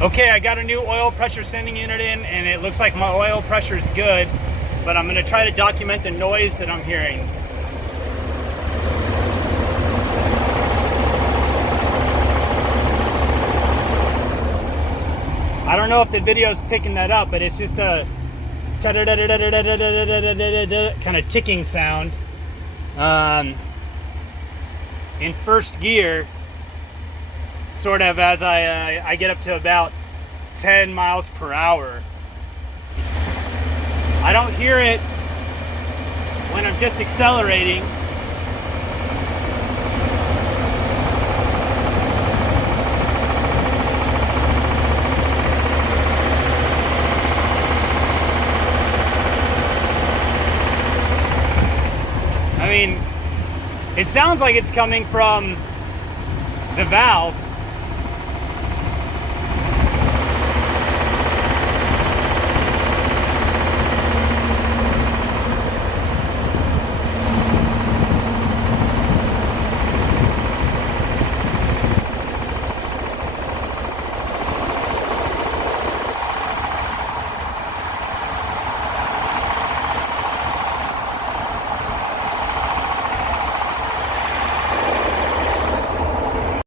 Okay, I got a new oil pressure sending unit in, and it looks like my oil pressure is good, but I'm going to try to document the noise that I'm hearing. I don't know if the video is picking that up, but it's just a kind of ticking sound in first gear, sort of as I get up to about 10 miles per hour. I don't hear it when I'm just accelerating. I mean, it sounds like it's coming from the valves.